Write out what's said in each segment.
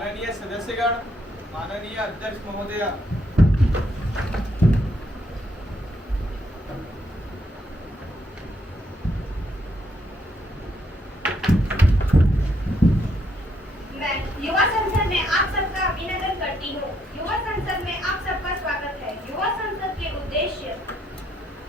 माननीय सदस्यगण, माननीय अध्यक्ष महोदय, मैं युवा संसद में आप सबका अभिनंदन करती हूँ। युवा संसद में आप सबका स्वागत है। युवा संसद के उद्देश्य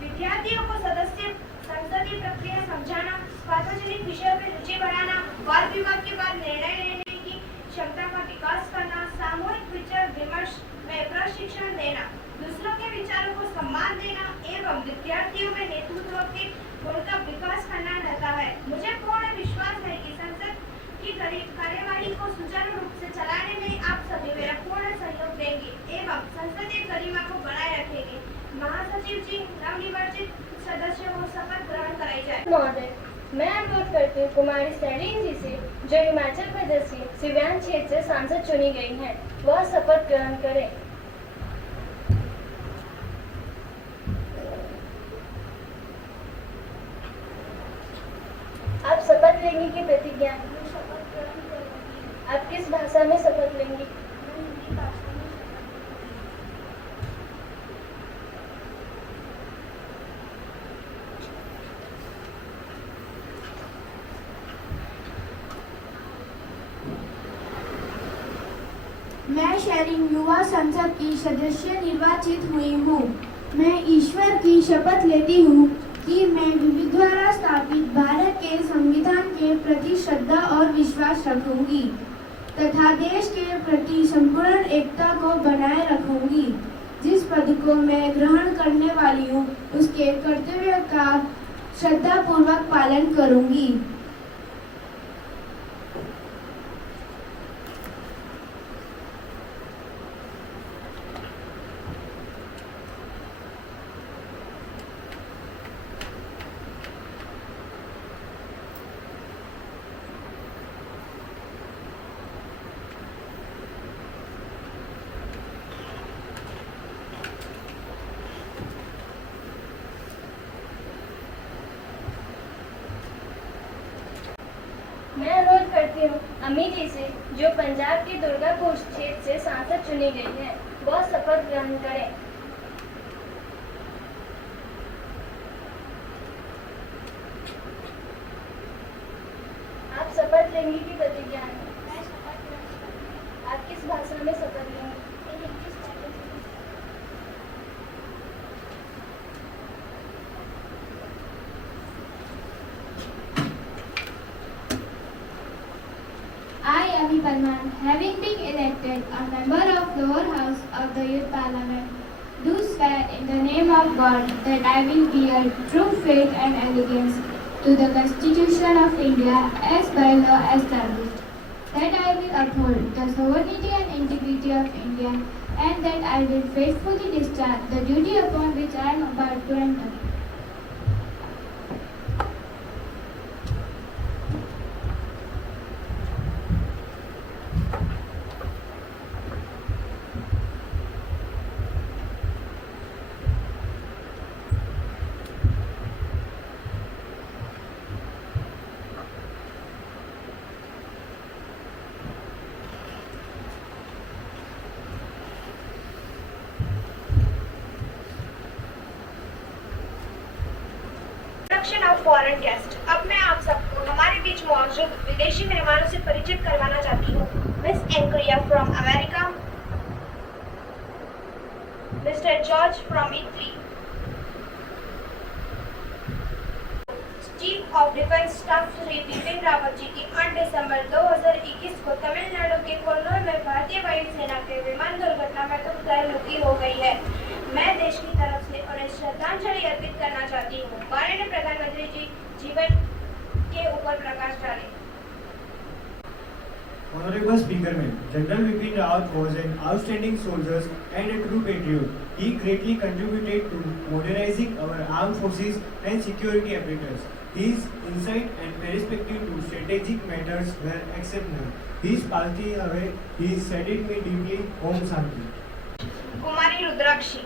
विद्यार्थियों को सदस्य संसदीय प्रक्रिया समझाना, सार्वजनिक विषयों में रुचि बढ़ाना, वाद विवाद के बाद निर्णय लेने की क्षमता का विकास करना, सामूहिक विचार विमर्श में प्रशिक्षण देना, दूसरों के विचारों को सम्मान देना एवं विद्यार्थियों में नेतृत्व के गुण का विकास करना रहता है। मुझे पूर्ण विश्वास है कि संसद की कार्यवाही को सुचारू रूप से चलाने में आप सभी मेरा पूर्ण सहयोग देंगे एवं संसदीय गरिमा को बनाए रखेंगे। महासचिव जी, नवनिर्वाचित सदस्यों को शपथ ग्रहण कराई जाए। महोदय, मैं अनुरोध करती हूँ कुमारी सैलीन जी से, जो हिमाचल प्रदेश के सिवान क्षेत्र से सांसद चुनी गई हैं, वह शपथ ग्रहण करें। आप शपथ लेंगी की प्रतिज्ञा? आप किस भाषा में शपथ लेंगी? मैं शेरिंग युवा संसद की सदस्य निर्वाचित हुई हूँ। मैं ईश्वर की शपथ लेती हूँ कि मैं विधि द्वारा स्थापित भारत के संविधान के प्रति श्रद्धा और विश्वास रखूंगी तथा देश के प्रति संपूर्ण एकता को बनाए रखूंगी। जिस पद को मैं ग्रहण करने वाली हूँ, उसके कर्तव्य का श्रद्धापूर्वक पालन करूंगी। मैं अनुरोध करती हूँ अमित जी से, जो पंजाब के दुर्गापुर क्षेत्र से सांसद चुनी गई हैं, वह शपथ ग्रहण करें। आप शपथ लेंगी की प्रतिज्ञा? आप किस भाषा में शपथ लेंगी? I, Avi Parman, having been elected a member of lower house of the Youth Parliament, do swear in the name of God that I will bear true faith and allegiance to the Constitution of India as by law established, that I will uphold the sovereignty and integrity of India, and that I will faithfully discharge the duty upon which I am about to enter. Of foreign guest. अब मैं आप सबको हमारे बीच मौजूद विदेशी मेहमानों से परिचित करवाना चाहती हूँ। मिस एंक्रिया from America, mister George from Italy, chief of defence staff Shri Bipin Rawat ji की 8 दिसंबर 2021 को तमिलनाडु के कोल्लूर में भारतीय वायुसेना के विमान दुर्घटना में मृत्यु हो गई है। मैं देश की तरफ से उन्हें श्रद्धांजलि अर्पित करना चाहती हूँ। माननीय प्रधानमंत्री जी जीवन के ऊपर प्रकाश डालें। Honorable Speaker, General Bipin Rawat was an outstanding soldier and a true patriot. He greatly contributed to modernizing our armed forces and security apparatus. His insight and perspective to strategic matters were exceptional. His passing away, he saddened me deeply. Om Shanti. Kumari रुद्राक्षी।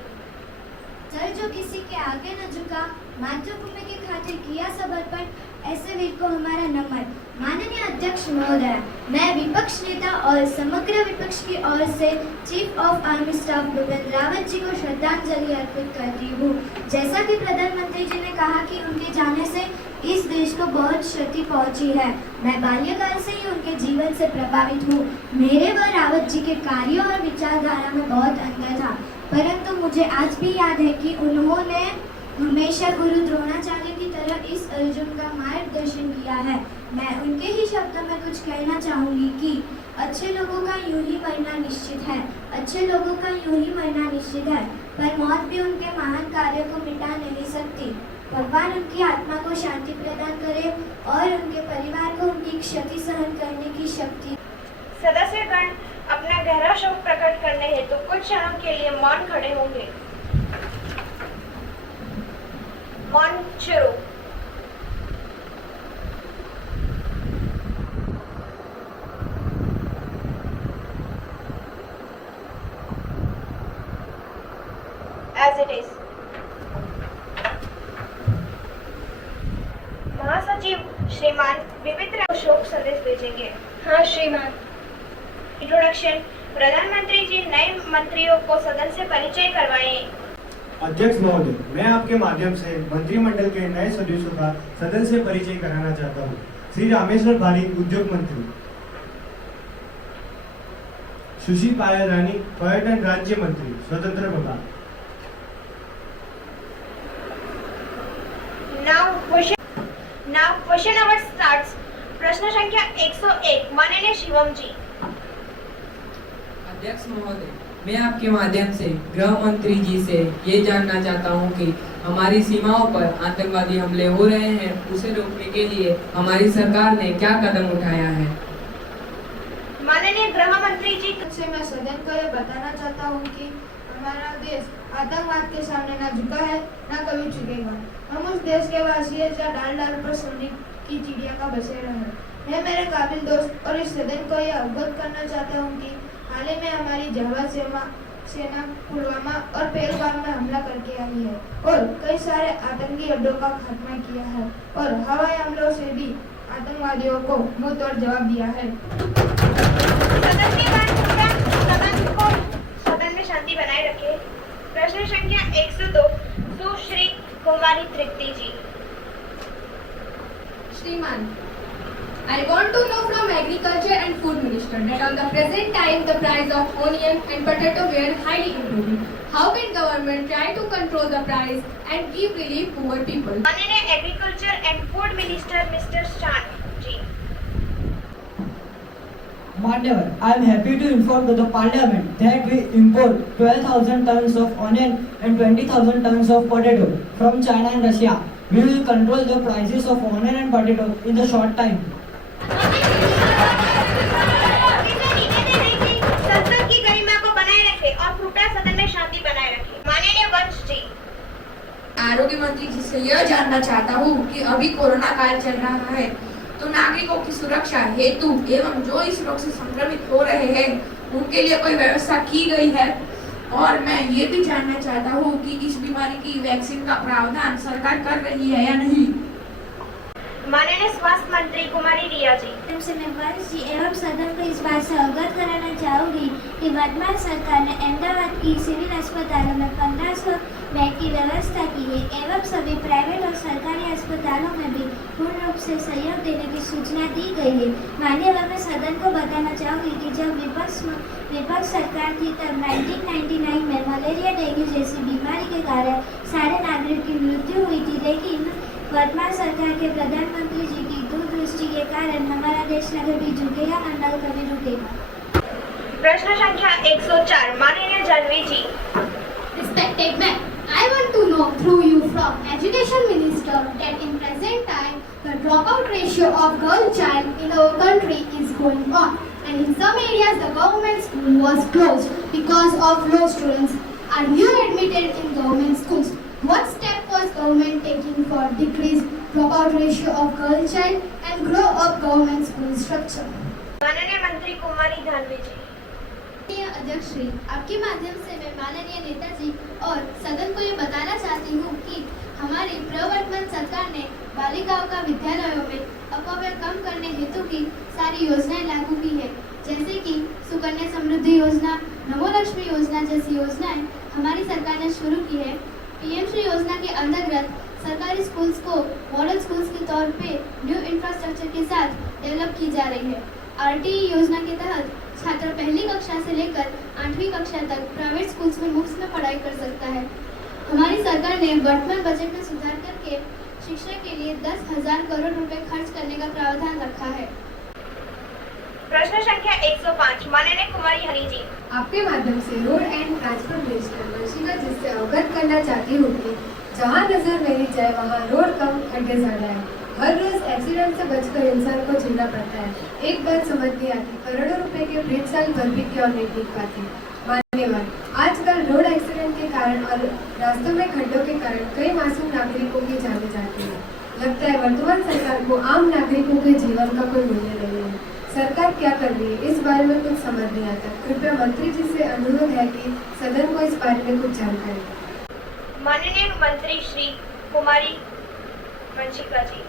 Sir जो किसी के आगे न झुका, मातृभूमि की खातिर किया समर्पण, ऐसे वीर को हमारा नमन। माननीय अध्यक्ष महोदय, मैं विपक्ष नेता और समग्र विपक्ष की ओर से chief of army staff Bipin Rawat ji को श्रद्धांजलि अर्पित करती हूँ। जैसा कि प्रधानमंत्री जी ने कहा कि उनके जाने से इस देश को बहुत क्षति पहुंची है, मैं बाल्यकाल से ही उनके जीवन से प्रभावित हूँ। मेरे व रावत जी के कार्यों और विचारधारा में बहुत अंतर था, परंतु मुझे आज भी याद है कि उन्होंने हमेशा गुरु द्रोणाचार्य की तरह इस अर्जुन का मार्गदर्शन किया है। मैं उनके ही शब्दों में कुछ कहना चाहूँगी कि अच्छे लोगों का यूं ही मरना निश्चित है, अच्छे लोगों का यूं ही मरना निश्चित है, पर मौत भी उनके महान कार्यों को मिटा नहीं सकती। भगवान उनकी आत्मा को शांति प्रदान करे और उनके परिवार को उनकी क्षति सहन करने की शक्ति। सदस्यगण अपना गहरा शोक प्रकट करने हेतु कुछ क्षणों के लिए मौन खड़े होंगे। मौन शुरू। As it is. महासचिव श्रीमान विविध शोक संदेश भेजेंगे। हाँ श्रीमान। इंट्रोडक्शन। प्रधानमंत्री जी नए मंत्रियों को सदन से परिचय करवाएं। अध्यक्ष महोदय, मैं आपके माध्यम से मंत्रिमंडल के नए सदस्यों का सदन से परिचय कराना चाहता हूँ। श्री रामेश्वर भारी, उद्योग मंत्री। सुश्री पायल रानी, पर्यटन राज्य मंत्री, स्वतंत्र प्रभार। Now question hour starts. प्रश्न संख्या 101 माननीय शिवम जी। अध्यक्ष महोदय, मैं आपके माध्यम से गृह मंत्री जी से ये जानना चाहता हूँ कि हमारी सीमाओं पर आतंकवादी हमले हो रहे हैं, उसे रोकने के लिए हमारी सरकार ने क्या कदम उठाया है। माननीय गृह मंत्री जी। से मैं सदन को ये बताना चाहता हूँ कि हमारा देश आतंकवाद के सामने ना झुका है ना कभी झुकेगा। हम उस देश के वासी हैं जहाँ डाल डाल पर सोने की चिड़िया का बसेरा है। मैं मेरे काबिल दोस्त और इस सदन को यह अवगत करना चाहता हूँ कि हाल ही में हमारी जाबाज सेना पुलवामा और पहलगाम में हमला करके आई है और कई सारे आतंकी अड्डों का खात्मा किया है और हवाई हमलों से भी आतंकवादियों को मुंह तोड़ जवाब दिया है। सदन में शांति बनाए रखे। प्रश्न संख्या 102 सुश्री कुमारी तृप्ति जी। Shriman, I want to know from Agriculture and Food Minister that on the present time the price of onion and potato were highly improving. How can government try to control the price and give relief poor people? माननीय agriculture and food minister mister शान जी। Manyavar, I am happy to inform to the Parliament that we import 12,000 tons of onion and 20,000 tons of potato from China and Russia. We will control the prices of onion and potato in the short time. संसद की गरिमा को बनाए रखे और कृपया सदन में शांति बनाए रखे। माननीय वंश जी। आरोग्य मंत्री जी से यह जानना चाहता हूँ कि अभी कोरोना काल चल रहा है तो नागरिकों की सुरक्षा हेतु एवं जो इस रोग से संक्रमित हो रहे हैं उनके लिए कोई व्यवस्था की गई है, और मैं ये भी जानना चाहता हूँ कि इस बीमारी की वैक्सीन का प्रावधान सरकार कर रही है या नहीं। माननीय स्वास्थ्य मंत्री कुमारी रिया जी। से मैं वंश जी एवं सदन को इस बात से अवगत कराना चाहूँगी कि वर्तमान सरकार ने अहमदाबाद की सिविल अस्पतालों में 1500 बेड की व्यवस्था की है एवं सभी प्राइवेट और सरकारी अस्पतालों में भी पूर्ण रूप से सहयोग देने की सूचना दी गई है। मान्यवर, मैं सदन को बताना चाहूँगी कि जब विपक्ष सरकार थी तब 1999 में मलेरिया डेंगू जैसी बीमारी के कारण सारे नागरिक की मृत्यु हुई थी, लेकिन वर्तमान सरकार के प्रधानमंत्री जी की दूरदृष्टि के कारण हमारा देश न कभी झुकेगा न कभी रुकेगा। प्रश्न संख्या 104 माननीय जानवी जी। Respected ma'am, I want to know through you from Education Minister that in present time the dropout ratio of girl child in our country is going on, and in some areas the government school was closed because of low students. Are you admitted in government schools? What step was government taking for decrease dropout ratio of girl child and grow up government school structure? माननीय मंत्री कुमारी धानवी जी। अध्यक्ष श्री, आपके माध्यम से मैं माननीय नेताजी और सदन को ये बताना चाहती हूँ कि हमारी प्रवर्तमान सरकार ने बालिकाओं का विद्यालयों में अपव्यय कम करने हेतु की सारी योजनाएं लागू की है, जैसे कि सुकन्या समृद्धि योजना, नमो लक्ष्मी योजना जैसी योजनाएं हमारी सरकार ने शुरू की है। पीएम श्री योजना के अंतर्गत सरकारी स्कूल्स को मॉडल स्कूल्स के तौर पे न्यू इंफ्रास्ट्रक्चर के साथ डेवलप की जा रही है। आरटीई योजना के तहत छात्र पहली कक्षा से लेकर 8वीं कक्षा तक प्राइवेट स्कूल्स में मुफ्त में पढ़ाई कर सकता है। हमारी सरकार ने वर्तमान बजट में सुधार करके शिक्षा के लिए 10,000 करोड़ रुपए खर्च करने का प्रावधान रखा है। प्रश्न संख्या 105 माननीय कुमारी हनी जी। आपके माध्यम से road and transport minister Vanshika ji से अवगत करना चाहती हूँ कि जहाँ नजर नहीं जाए वहाँ रोड कम खड्डे ज्यादा है। हर रोज एक्सीडेंट से बचकर इंसान को झेलना पड़ता है। एक बात समझ नहीं आती, करोड़ों रुपए के ब्रिज साल भर भी क्यों नहीं टिक पाते। मान्यवर, आजकल रोड एक्सीडेंट के कारण और रास्तों में खड्डों के कारण कई मासूम नागरिकों की जानें जाती है। लगता है वर्तमान सरकार को आम नागरिकों के जीवन का कोई मूल्य नहीं है। सरकार क्या कर रही है इस बारे में कुछ समझ नहीं आता। कृपया मंत्री जी से अनुरोध है कि सदन को इस बारे में कुछ जानकारी दें। माननीय मंत्री श्री कुमारी वंशिका जी।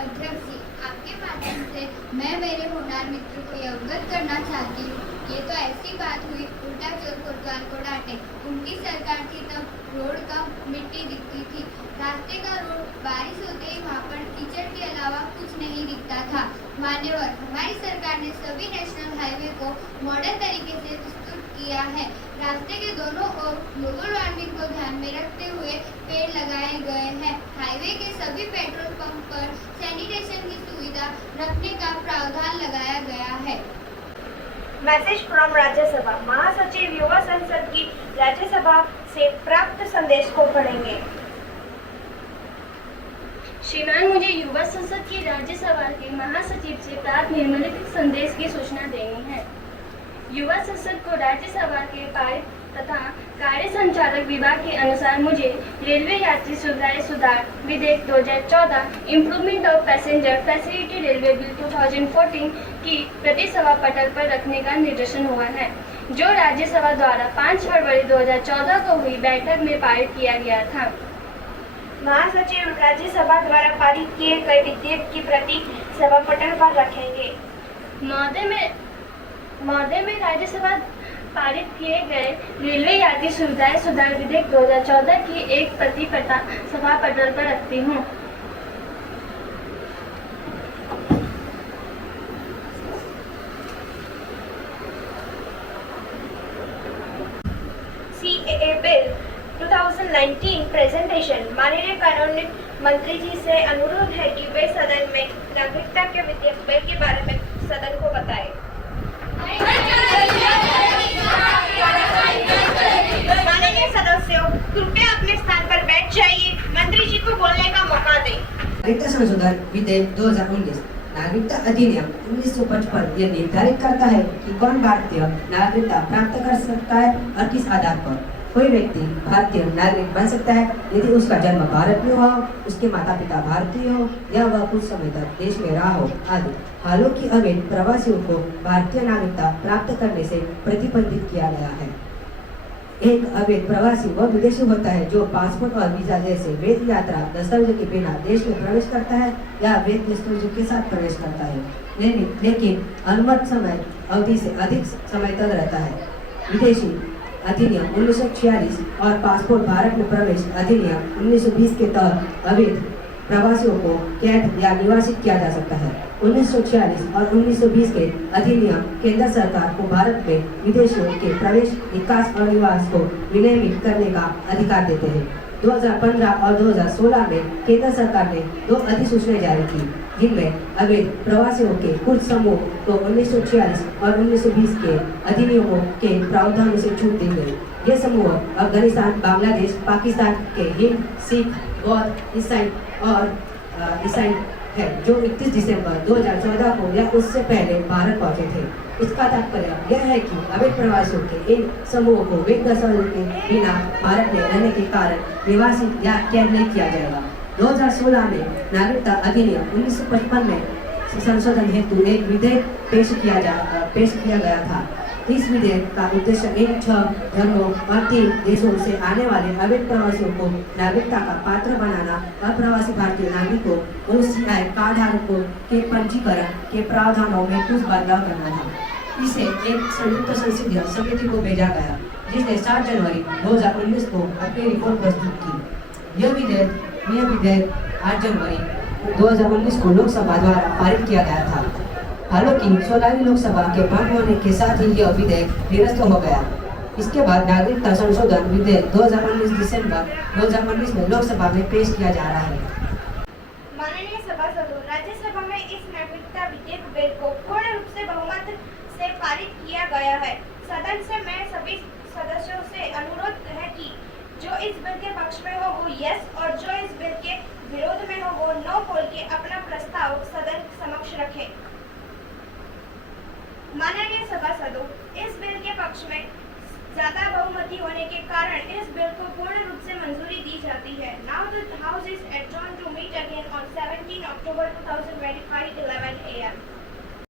अध्यक्ष जी, आपके माध्यम से मैं मेरे होनहार मित्र को यह अवगत करना चाहती हूँ। ये तो ऐसी बात हुई, उल्टा चोर कोतवाल को डांटे। उनकी सरकार थी तब रोड का मिट्टी दिखती थी, रास्ते का रोड बारिश होते ही वहाँ पर कीचड़ के अलावा कुछ नहीं दिखता था। मान्यवर, हमारी सरकार ने सभी नेशनल हाईवे को मॉडल तरीके से प्रस्तुत किया है। रास्ते के दोनों ओर ग्लोबल वार्मिंग को ध्यान में रखते हुए पेड़ लगाए गए हैं। हाईवे के सभी पेट्रोल पंप पर सैनिटेशन की सुविधा रखने का प्रावधान लगाया गया है। Message from Rajya Sabha. महासचिव युवा संसद की राज्यसभा से प्राप्त संदेश को पढ़ेंगे। श्रीमान, मुझे युवा संसद की राज्यसभा के महासचिव से प्राप्त निम्नलिखित संदेश की सूचना देनी है। युवा संसद को राज्यसभा के पारित तथा कार्य संचालक विभाग के अनुसार मुझे रेलवे यात्री सुविधाएं सुधार विधेयक 2014 improvement of passenger facility railway bill 2014 की प्रति सभा पटल पर रखने का निर्देशन हुआ है, जो राज्यसभा द्वारा 5 फरवरी 2014 को हुई बैठक में पारित किया गया था। महासचिव राज्यसभा द्वारा पारित किए गए विधेयक की प्रति सभा पटल पर रखेंगे। महोदय में राज्यसभा पारित किए गए रेलवे यात्री सुविधाएं सुधार विधेयक 2014 की एक प्रति सभा पटल पर रखती हूँ। CAA bill 2019 presentation. माननीय कानून मंत्री जी से अनुरोध है कि वे सदन में नागरिकता के विधेयक बिल के बारे में सदन को बताएं। माननीय सदस्यों, कृपया अपने स्थान पर बैठ जाइए। मंत्री जी को बोलने का मौका दें। नागरिकता संशोधन विधेयक 2019 नागरिकता अधिनियम 1955 यह निर्धारित करता है कि कौन भारतीय नागरिकता प्राप्त कर सकता है और किस आधार पर। कोई व्यक्ति भारतीय नागरिक बन सकता है यदि उसका जन्म भारत में हुआ हो, उसके माता पिता भारतीय हो या वह कुछ समय तक देश में रहा हो आदि। हालांकि अवैध प्रवासियों को भारतीय नागरिकता प्राप्त करने से प्रतिबंधित किया गया है। एक अवैध प्रवासी वह विदेशी होता है जो पासपोर्ट और वीजा जैसे वैध यात्रा दस्तावेजों के बिना देश में प्रवेश करता है या वैध दस्तावेजों के साथ प्रवेश करता है, लेकिन अनुमत समय अवधि से अधिक समय तक रहता है। विदेशी अधिनियम 1946 और पासपोर्ट भारत में प्रवेश अधिनियम 1920 के तहत अवैध प्रवासियों को कैद या निवासित किया जा सकता है। 1946 और 1920 के अधिनियम केंद्र सरकार को भारत में विदेशियों के प्रवेश, विकास और निवास को विनियमित करने का अधिकार देते हैं। 2015 और 2016 में केंद्र सरकार ने 2 अधिसूचनाएं जारी की, जिनमें अवैध प्रवासियों के कुछ समूह को 1946 और 1920 के अधिनियमों के प्रावधानों से छूट दी गई। ये समूह अफगानिस्तान, बांग्लादेश, पाकिस्तान के हिंद, सिख, बौद्ध, ईसाई है, जो 31 दिसंबर 2014 को या उससे पहले भारत पहुंचे थे। इसका तात्पर्य यह है कि अवैध प्रवासियों के इन समूहों को वैध दस्तावेजों के बिना भारत में रहने के कारण निवासी या कैद नहीं किया जाएगा। 2016 में नागरिकता अधिनियम 1955 में संशोधन हेतु एक विधेयक पेश किया गया था। इस विधेयक का उद्देश्य इन 6 धर्मों और 3 देशों से आने वाले अवैध प्रवासियों को नागरिकता का पात्र बनाना, अप्रवासी भारतीय नागरिकों OCI कार्ड धारकों के पंजीकरण के प्रावधानों में कुछ बदलाव करना था। इसे एक संयुक्त संसदीय समिति को भेजा गया, जिसने 7 जनवरी 2019 को अपनी रिपोर्ट प्रस्तुत की। यह विधेयक 8 जनवरी 2019 को लोकसभा द्वारा पारित किया गया था। हालांकि 16वीं लोकसभा के बंद होने के साथ ही यह विधेयक निरस्त हो गया। इसके बाद नागरिकता संशोधन विधेयक 2019 दिसंबर 2019 में लोकसभा में पेश किया जा रहा है। माननीय सभासदों, राज्यसभा में इस नागरिकता विधेयक बिल को पूर्ण रूप से बहुमत से पारित किया गया है। सदन से मैं सभी सदस्यों से अनुरोध है कि जो इस बिल के पक्ष में हो वो यस और जो इस बिल के विरोध में हो वो नो बोल के अपना प्रस्ताव सदन समक्ष रखें। माननीय सभासदों, इस बिल के पक्ष में ज्यादा बहुमति होने के कारण इस बिल को पूर्ण रूप से मंजूरी दी जाती है। Now the House is adjourned to meet again on 17 October 2025, 11 AM.